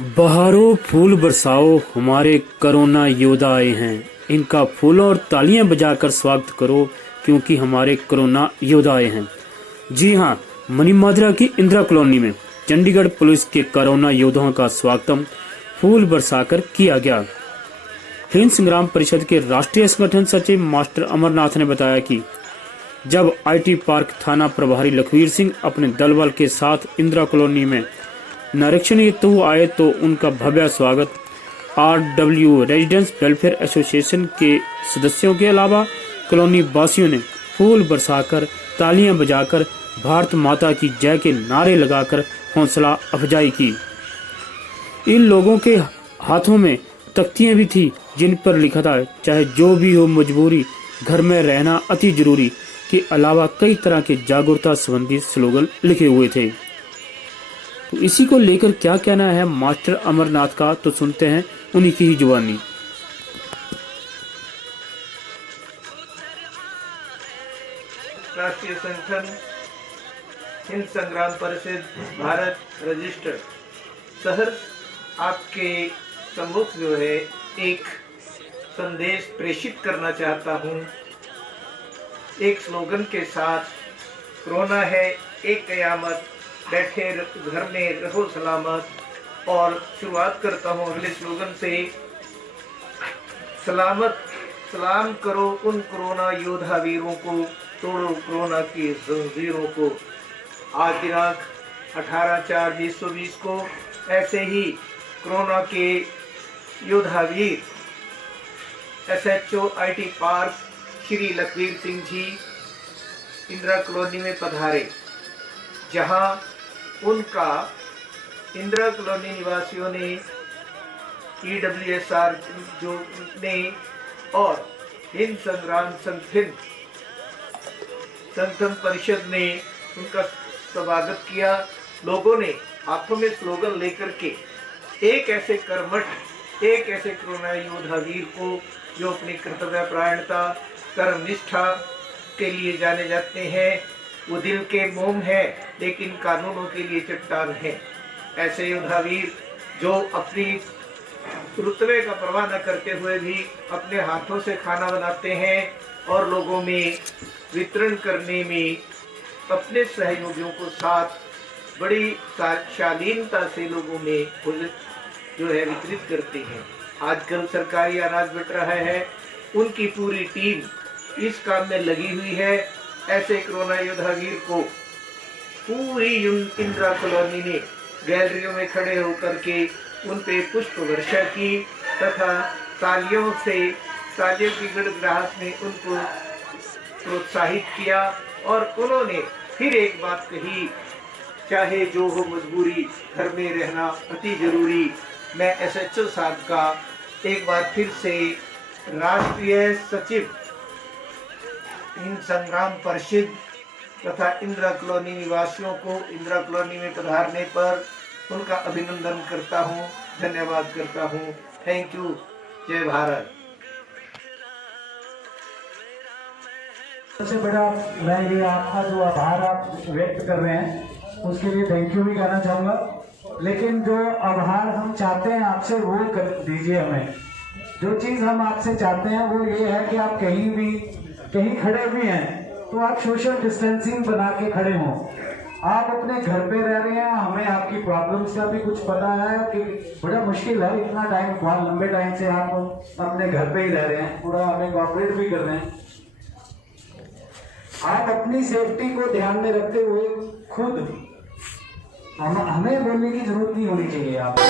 बहारों फूल बरसाओ, हमारे कोरोना योद्धा आए हैं। इनका फूलों और तालियां बजाकर स्वागत करो, क्योंकि हमारे कोरोना योद्धा आए हैं। जी हाँ, मनीमाजरा की इंदिरा कॉलोनी में चंडीगढ़ पुलिस के कोरोना योद्धाओं का स्वागत फूल बरसाकर किया गया। हिंद संग्राम परिषद के राष्ट्रीय संगठन सचिव मास्टर अमरनाथ ने बताया कि जब आईटी पार्क थाना प्रभारी लखवीर सिंह अपने दल बल के साथ इंदिरा कॉलोनी में निरीक्षण हेतु आए तो उनका भव्य स्वागत आरडब्ल्यू रेजिडेंस वेलफेयर एसोसिएशन के सदस्यों के अलावा कॉलोनी वासियों ने फूल बरसाकर, तालियां बजाकर, भारत माता की जय के नारे लगाकर हौसला अफजाई की। इन लोगों के हाथों में तख्तियां भी थी जिन पर लिखा था, चाहे जो भी हो मजबूरी, घर में रहना अति जरूरी के अलावा कई तरह के जागरूकता संबंधी स्लोगन लिखे हुए थे। तो इसी को लेकर क्या कहना है मास्टर अमरनाथ का, तो सुनते हैं उन्हीं की ही जुबानी। राष्ट्रीय संगठन हिंद संग्राम परिषद भारत रजिस्टर्ड शहर आपके सम्मुख जो है एक संदेश प्रेषित करना चाहता हूँ। एक स्लोगन के साथ, कोरोना है एक कयामत, बैठे घर में रहो सलामत। और शुरुआत करता हूँ अगले स्लोगन से, सलाम करो उन कोरोना योद्धा वीरों को, तोड़ो कोरोना की जंजीरों को। आज दिनांक 18/4/2020 को ऐसे ही कोरोना के योद्धा वीर SHO IT park Shri Lakhvir Singh ji Indira colony में पधारे, जहां उनका इंदिरा कॉलोनी निवासियों ने EWSR जो ने और हिंद संग्राम संगठन परिषद ने उनका स्वागत किया। लोगों ने हाथों में स्लोगन लेकर के एक ऐसे कर्मठ, एक ऐसे कोरोना योद्धा वीर को जो अपनी कर्तव्य परायणता, कर्म निष्ठा के लिए जाने जाते हैं, वो दिल के मोम है लेकिन कानूनों के लिए चट्टान है। ऐसे योद्धा वीर जो अपनी रुतबे का परवाह न करते हुए भी अपने हाथों से खाना बनाते हैं और लोगों में वितरण करने में अपने सहयोगियों को साथ बड़ी शालीनता से लोगों में जो है वितरित करते हैं। आजकल सरकारी अनाज बंट रहा है, उनकी पूरी टीम इस काम में लगी हुई है। ऐसे कोरोना योद्धा वीर को पूरी इंदिरा कॉलोनी ने गैलरियों में खड़े होकर के उन पे पुष्प वर्षा की तथा तालियों की गड़गड़ाहट में उनको प्रोत्साहित किया। और उन्होंने फिर एक बात कही, चाहे जो हो मजबूरी, घर में रहना अति जरूरी। मैं SHO साहब का एक बार फिर से राष्ट्रीय सचिव हिंद संग्राम परिषद तथा इंदिरा कॉलोनी निवासियों को इंदिरा कॉलोनी में पधारने पर उनका अभिनंदन करता हूँ, धन्यवाद करता हूँ। Thank you. जय भारत। सबसे बड़ा मैं ये आपका जो आभार आप व्यक्त कर रहे हैं उसके लिए थैंक यू भी कहना चाहूँगा। लेकिन जो आभार हम चाहते हैं आपसे वो कर दीजिए हमें। जो चीज़ हम आपसे चाहते हैं वो ये है कि आप कहीं खड़े भी हैं तो आप सोशल डिस्टेंसिंग बना के खड़े हों। आप अपने घर पे रह रहे हैं, हमें आपकी प्रॉब्लम्स का भी कुछ पता है कि बड़ा मुश्किल है, इतना टाइम, बहुत लंबे टाइम से आप अपने घर पे ही रह रहे हैं, पूरा हमें कोऑपरेट भी कर रहे हैं। आप अपनी सेफ्टी को ध्यान में रखते हुए खुद हमें बोलने की जरूरत नहीं होनी चाहिए आपको।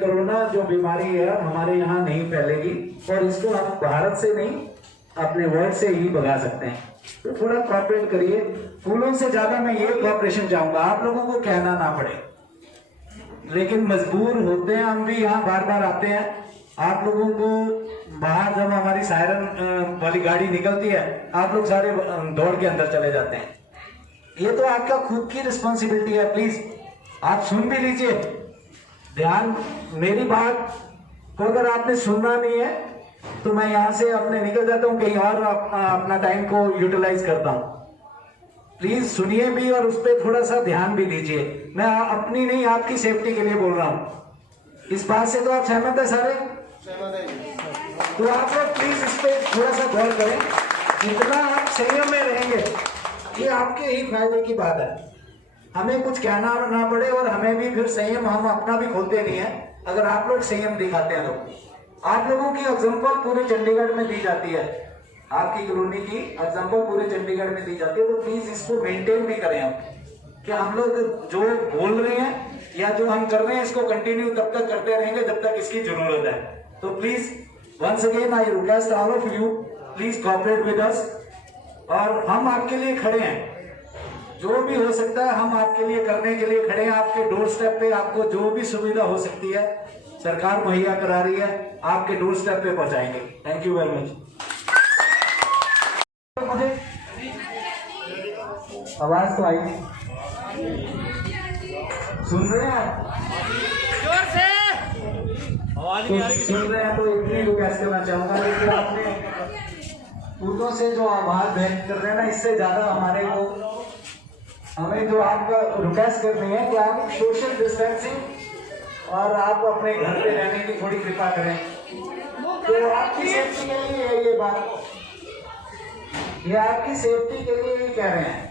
कोरोना जो बीमारी है हमारे यहाँ नहीं फैलेगी और इसको हम भारत से नहीं अपने वर्ल्ड से ही भगा सकते हैं। तो थोड़ा कॉपरेट करिए। फूलों से ज्यादा मैं ये कॉपरेशन चाहूंगा, आप लोगों को कहना ना पड़े, लेकिन मजबूर होते हैं हम भी, यहाँ बार बार आते हैं। आप लोगों को बाहर जब हमारी सायरन वाली गाड़ी निकलती है आप लोग सारे दौड़ के अंदर चले जाते हैं। ये तो आपका खुद की रिस्पॉन्सिबिलिटी है, प्लीज आप सुन भी लीजिए। ध्यान, मेरी बात को अगर आपने सुनना नहीं है तो मैं यहाँ से अपने निकल जाता हूँ, कहीं और अपना टाइम को यूटिलाइज करता हूँ। प्लीज सुनिए भी और उस पर थोड़ा सा ध्यान भी दीजिए। मैं अपनी नहीं आपकी सेफ्टी के लिए बोल रहा हूँ। इस बात से तो आप सहमत है सारे? तो आप लोग प्लीज इस पे थोड़ा सा गौर करें। जितना आप संयम में रहेंगे ये आपके ही फायदे की बात है। हमें कुछ कहना ना पड़े और हमें भी फिर संयम हम अपना भी खोलते नहीं है अगर आप लोग संयम दिखाते हैं तो। आप लोगों की एग्जाम्पल पूरे चंडीगढ़ में दी जाती है, आपकी कॉलोनी की एग्जाम्पल पूरे चंडीगढ़ में दी जाती है। तो प्लीज इसको मेंटेन भी करें हम, कि हम लोग जो बोल रहे हैं या जो हम कर रहे हैं इसको कंटिन्यू तब तक करते रहेंगे जब तक इसकी जरूरत है। तो please once again I request all of you, please cooperate with us. और हम आपके लिए खड़े हैं, जो भी हो सकता है हम आपके लिए करने के लिए खड़े हैं। आपके डोर स्टेप पे आपको जो भी सुविधा हो सकती है सरकार मुहैया करा रही है, आपके डोर स्टेप पे पहुंचाएंगे। Thank you very much. मुझे आवाज तो आई, सुन रहे हैं आप? जोर से आवाज नहीं आ रही। सुन रहे हैं तो इतनी रिक्वेस्ट करना चाहूंगा, लेकिन आपने पूर्वों से जो आवाज व्यक्त कर रहे हैं ना, इससे ज्यादा हमें जो आपका रिक्वेस्ट करनी है कि आप सोशल डिस्टेंसिंग और आप अपने घर पे रहने की थोड़ी कृपा करें। तो आपकी सेफ्टी के लिए है ये बात, ये आपकी सेफ्टी के लिए ही कह रहे हैं।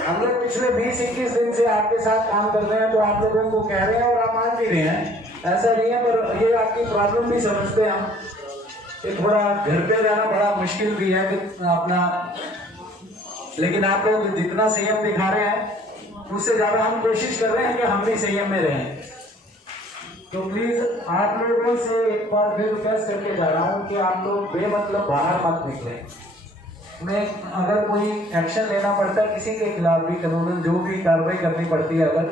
हम लोग पिछले 20-21 दिन से आपके साथ काम कर रहे हैं, तो आप लोगों को कह रहे हैं और आप मान भी रहे हैं, ऐसा नहीं है। पर ये आपकी प्रॉब्लम भी समझते हैं हम, ये थोड़ा घर पे रहना बड़ा मुश्किल भी है अपना, लेकिन आप लोग जितना संयम दिखा रहे हैं उससे ज्यादा हम कोशिश कर रहे हैं कि हम भी संयम में रहें। तो प्लीज आप लोगों से एक बार फिर रिक्वेस्ट करके जा रहा हूँ कि आप लोग बेमतलब बाहर मत निकले। मैं अगर कोई एक्शन लेना पड़ता है किसी के खिलाफ भी, कानूनन जो भी कार्रवाई करनी पड़ती है अगर,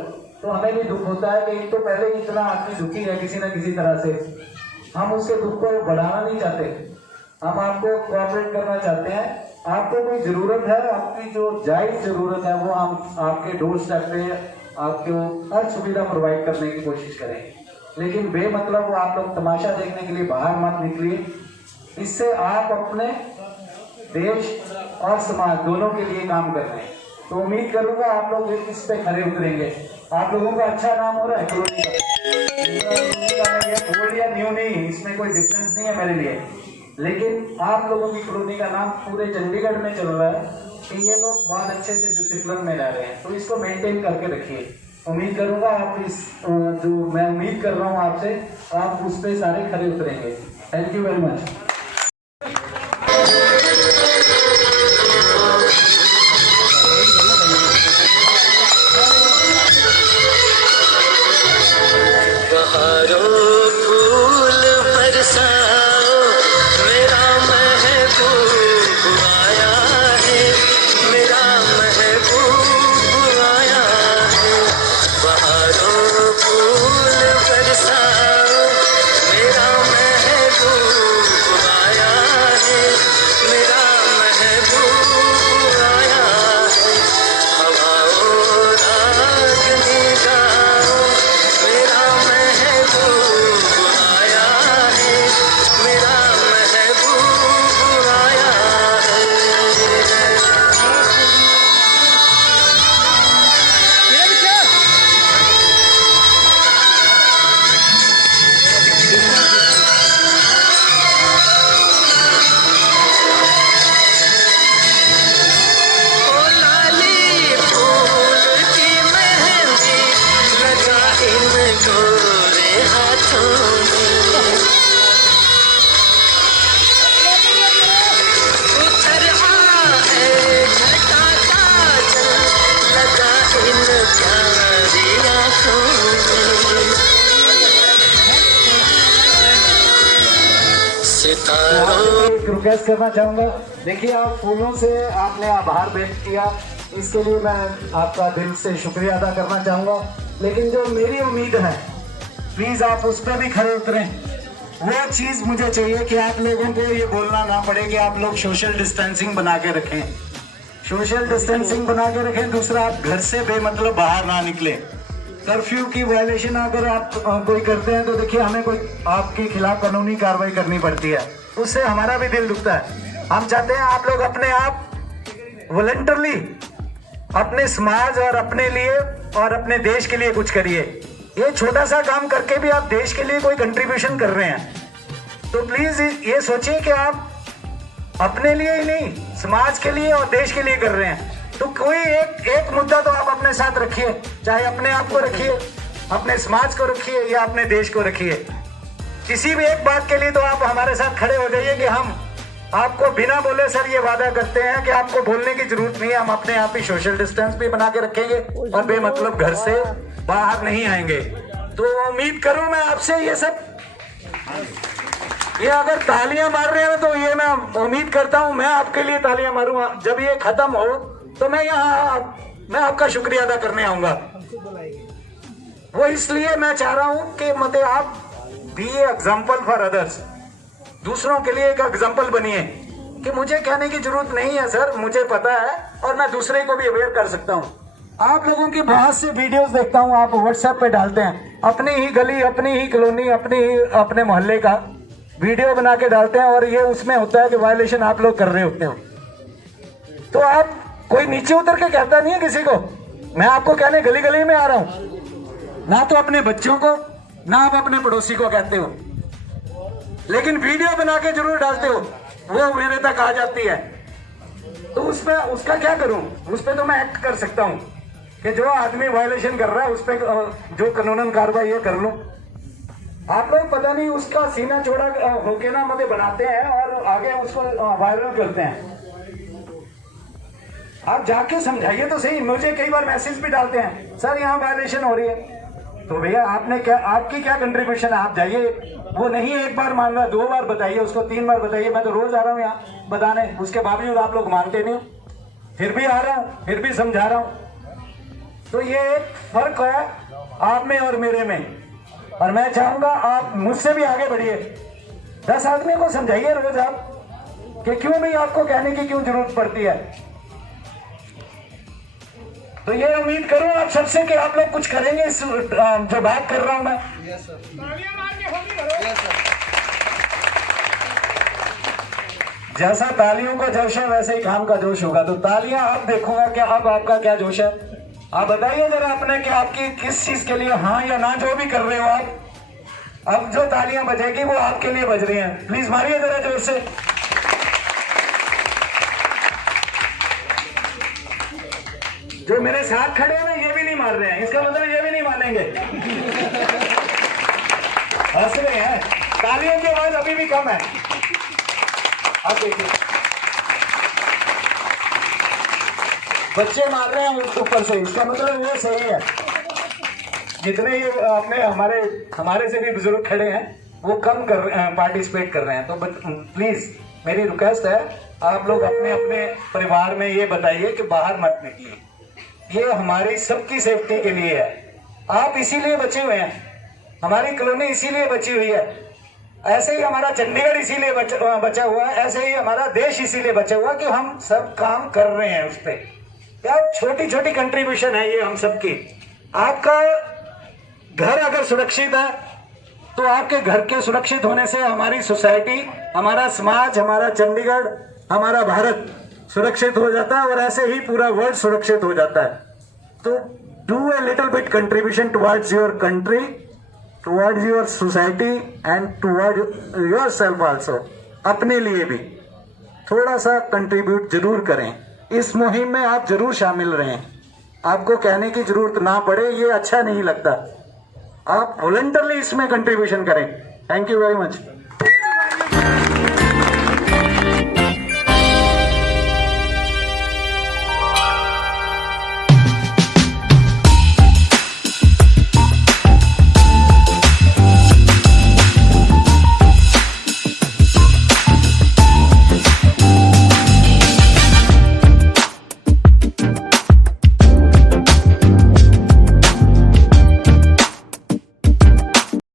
तो हमें भी दुख होता है कि एक तो पहले ही इतना आदमी दुखी है किसी न किसी तरह से, हम उसके दुख को बढ़ाना नहीं चाहते, हम आपको कोऑपरेट करना चाहते हैं। आपको कोई जरूरत है, आपकी जो जायज जरूरत है वो हम आपके डोर स्टेप पे आपको हर सुविधा प्रोवाइड करने की कोशिश करें, लेकिन बेमतलब वो आप लोग तमाशा देखने के लिए बाहर मत निकलिए। इससे आप अपने देश और समाज दोनों के लिए काम कर रहे हैं। तो उम्मीद करूंगा आप लोग इस पे खड़े उतरेंगे। आप लोगों का अच्छा नाम हो रहा है कॉलोनी का, ओल्ड या न्यू नहीं, इसमें कोई डिफरेंस नहीं है मेरे लिए, लेकिन आप लोगों की कॉलोनी का नाम पूरे चंडीगढ़ में चल रहा है कि ये लोग बहुत अच्छे से डिसिप्लिन में रह रहे हैं। तो इसको मेंटेन करके रखिए। उम्मीद करूंगा आप इस जो मैं उम्मीद कर रहा हूँ आपसे, आप उस पर सारे खड़े उतरेंगे। Thank you very much. प्यारिया एक रिक्वेस्ट करना चाहूँगा। देखिए, आप फूलों से आपने आभार व्यक्त किया, इसके लिए मैं आपका दिल से शुक्रिया अदा करना चाहूँगा। लेकिन जो मेरी उम्मीद है, प्लीज़ आप उस पर भी खड़े उतरें। वो चीज़ मुझे चाहिए कि आप लोगों को ये बोलना ना पड़े कि आप लोग सोशल डिस्टेंसिंग बना के रखें, सोशल डिस्टेंसिंग बना के रखें। दूसरा, आप घर से बेमतलब बाहर ना निकले। कर्फ्यू की वायलेशन अगर आप कोई करते हैं तो देखिए, हमें कोई आपके खिलाफ कानूनी कार्रवाई करनी पड़ती है, उससे हमारा भी दिल दुखता है। हम चाहते हैं आप लोग अपने आप वॉलंटरली अपने समाज और अपने लिए और अपने देश के लिए कुछ करिए। ये छोटा सा काम करके भी आप देश के लिए कोई कंट्रीब्यूशन कर रहे हैं, तो प्लीज ये सोचिए कि आप अपने लिए ही नहीं, समाज के लिए और देश के लिए कर रहे हैं। तो कोई एक मुद्दा तो आप अपने साथ रखिए, चाहे अपने आप को रखिए, अपने समाज को रखिए या अपने देश को रखिए। किसी भी एक बात के लिए तो आप हमारे साथ खड़े हो जाइए कि हम आपको बिना बोले सर ये वादा करते हैं कि आपको बोलने की जरूरत नहीं है, हम अपने आप ही सोशल डिस्टेंस भी बना के रखेंगे और बेमतलब घर से बाहर नहीं आएंगे। तो उम्मीद करूं मैं आपसे ये सब, ये अगर तालियां मार रहे हैं तो ये मैं उम्मीद करता हूं मैं आपके लिए तालियां मारूंगा। जब ये खत्म हो तो मैं मैं आपका शुक्रिया अदा करने आऊंगा। वो इसलिए मैं चाह रहा हूं कि मतलब आप बी एग्जाम्पल फॉर अदर्स, दूसरों के लिए एक एग्जाम्पल बनिए कि मुझे कहने की जरूरत नहीं है सर, मुझे पता है और मैं दूसरे को भी अवेयर कर सकता हूँ। आप लोगों की बहुत से वीडियोस देखता हूँ, आप व्हाट्सएप पे डालते हैं, अपनी ही गली, अपनी ही कॉलोनी, अपने मोहल्ले का वीडियो बना के डालते हैं और ये उसमें होता है कि वायलेशन आप लोग कर रहे होते हो। तो आप कोई नीचे उतर के कहता नहीं है किसी को। मैं आपको कहने गली गली में आ रहा हूँ, ना तो अपने बच्चों को ना आप अपने पड़ोसी को कहते हो, लेकिन वीडियो बना के जरूर डालते हो, वो मेरे तक आ जाती है। तो उसमें उसका क्या करूं? उस पर तो मैं एक्ट कर सकता हूं कि जो आदमी वायलेशन कर रहा है उस पर जो कानूनन कार्रवाई है कर लूं। आप लोग पता नहीं उसका सीना चौड़ा होके ना मतलब बनाते हैं और आगे उसको वायरल करते हैं। आप जाके समझाइए तो सही। मुझे कई बार मैसेज भी डालते हैं, सर यहाँ वायलेशन हो रही है। तो भैया आपने क्या, आपकी क्या कंट्रीब्यूशन है? आप जाइए, वो नहीं एक बार मान रहा, 2 बार बताइए उसको, 3 बार बताइए। मैं तो रोज आ रहा हूँ यहाँ बताने, उसके बावजूद आप लोग मानते नहीं। फिर भी आ रहा हूँ, फिर भी समझा रहा हूँ। तो ये एक फर्क है आप में और मेरे में, और मैं चाहूंगा आप मुझसे भी आगे बढ़िए। 10 आदमी को समझाइए रोज आप कि क्यों भी आपको कहने की क्यों जरूरत पड़ती है। तो ये उम्मीद करूं आप सबसे कि आप लोग कुछ करेंगे इस जो बात कर रहा हूं मैं। जैसा तालियों का जोश है वैसे ही काम का जोश होगा। तो तालियां आप देखूंगा कि अब आपका क्या जोश है। आप बताइए जरा अपने कि आपकी किस चीज के लिए हाँ या ना जो भी कर रहे हो आप, अब जो तालियां बजेगी वो आपके लिए बज रही हैं। प्लीज मारिए जरा जोर से। जो मेरे साथ खड़े हैं ये भी नहीं मार रहे हैं, इसका मतलब ये भी नहीं मानेंगे। हंस रहे हैं, तालियों की आवाज अभी भी कम है। अब देखिए बच्चे मार रहे हैं ऊपर से, इसका मतलब वो सही है। जितने ये अपने हमारे से भी बुजुर्ग खड़े हैं वो कम पार्टिसिपेट कर रहे हैं। तो प्लीज मेरी रिक्वेस्ट है, आप लोग अपने अपने परिवार में ये बताइए कि बाहर मत निकलिए। ये हमारी सबकी सेफ्टी के लिए है। आप इसीलिए बचे हुए हैं, हमारी कॉलोनी इसीलिए बची हुई है, ऐसे ही हमारा चंडीगढ़ इसीलिए बचा हुआ है, ऐसे ही हमारा देश इसीलिए बचा हुआ कि हम सब काम कर रहे हैं उस पर। क्या छोटी छोटी कंट्रीब्यूशन है ये हम सबकी। आपका घर अगर सुरक्षित है तो आपके घर के सुरक्षित होने से हमारी सोसाइटी, हमारा समाज, हमारा चंडीगढ़, हमारा भारत सुरक्षित हो जाता है और ऐसे ही पूरा वर्ल्ड सुरक्षित हो जाता है। तो do a little bit contribution towards your country, towards your society and towards your self also. अपने लिए भी थोड़ा सा कंट्रीब्यूट जरूर करें, इस मुहिम में आप जरूर शामिल रहें। आपको कहने की जरूरत ना पड़े, ये अच्छा नहीं लगता। आप वॉलंटरली इसमें कंट्रीब्यूशन करें। Thank you very much.